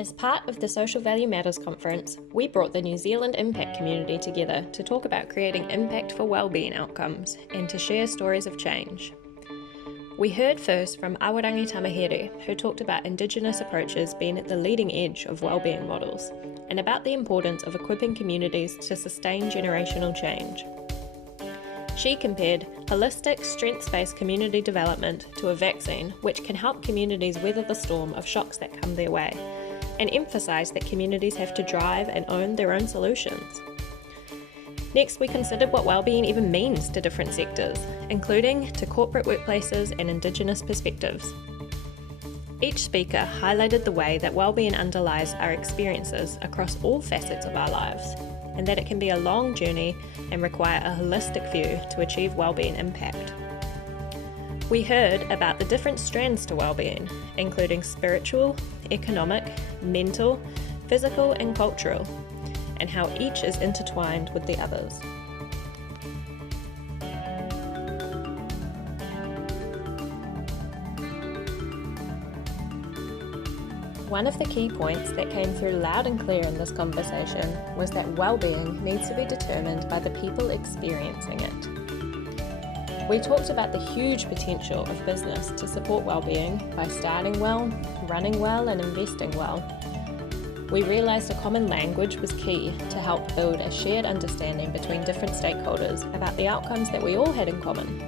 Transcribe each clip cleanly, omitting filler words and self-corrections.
As part of the Social Value Matters conference, we brought the New Zealand impact community together to talk about creating impact for wellbeing outcomes and to share stories of change. We heard first from Awarangi Tamahere, who talked about Indigenous approaches being at the leading edge of wellbeing models, and about the importance of equipping communities to sustain generational change. She compared holistic, strengths-based community development to a vaccine which can help communities weather the storm of shocks that come their way, and emphasised that communities have to drive and own their own solutions. Next, we considered what wellbeing even means to different sectors, including to corporate workplaces and Indigenous perspectives. Each speaker highlighted the way that wellbeing underlies our experiences across all facets of our lives, and that it can be a long journey and require a holistic view to achieve wellbeing impact. We heard about the different strands to wellbeing, including spiritual, economic, mental, physical and cultural, and how each is intertwined with the others. One of the key points that came through loud and clear in this conversation was that well-being needs to be determined by the people experiencing it. We talked about the huge potential of business to support well-being by starting well, running well and investing well. We realised a common language was key to help build a shared understanding between different stakeholders about the outcomes that we all had in common.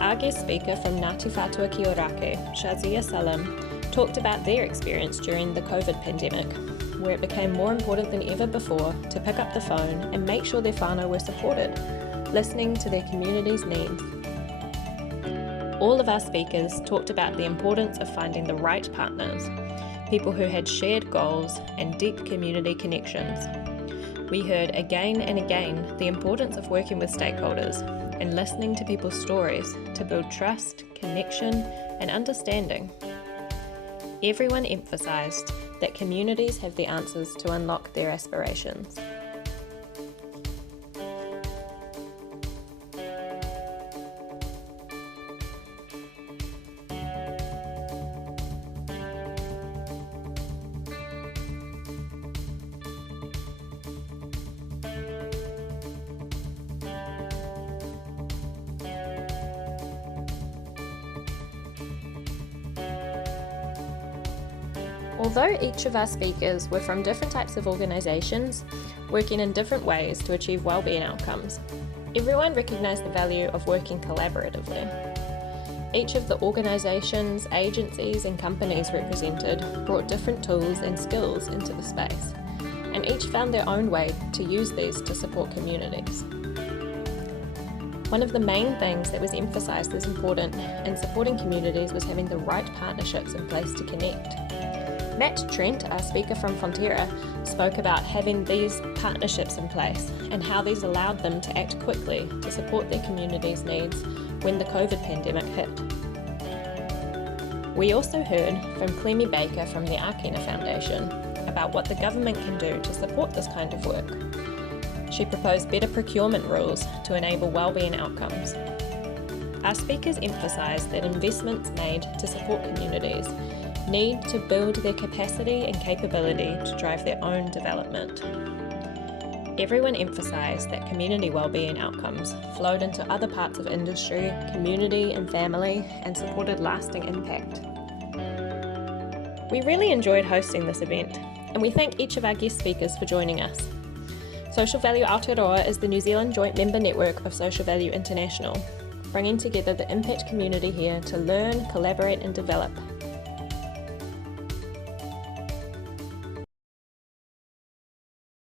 Our guest speaker from Ngāti Whātua Ki Ōrākei, Shazia Salam, talked about their experience during the COVID pandemic, where it became more important than ever before to pick up the phone and make sure their whānau were supported, listening to their community's needs. All of our speakers talked about the importance of finding the right partners, people who had shared goals and deep community connections. We heard again and again the importance of working with stakeholders and listening to people's stories to build trust, connection, and understanding. Everyone emphasised that communities have the answers to unlock their aspirations. Although each of our speakers were from different types of organisations, working in different ways to achieve wellbeing outcomes, everyone recognised the value of working collaboratively. Each of the organisations, agencies and companies represented brought different tools and skills into the space, and each found their own way to use these to support communities. One of the main things that was emphasised as important in supporting communities was having the right partnerships in place to connect. Matt Trent, our speaker from Fonterra, spoke about having these partnerships in place and how these allowed them to act quickly to support their community's needs when the COVID pandemic hit. We also heard from Clemmie Baker from the Ākina Foundation about what the government can do to support this kind of work. She proposed better procurement rules to enable wellbeing outcomes. Our speakers emphasised that investments made to support communities need to build their capacity and capability to drive their own development. Everyone emphasised that community wellbeing outcomes flowed into other parts of industry, community and family and supported lasting impact. We really enjoyed hosting this event, and we thank each of our guest speakers for joining us. Social Value Aotearoa is the New Zealand joint member network of Social Value International, bringing together the impact community here to learn, collaborate and develop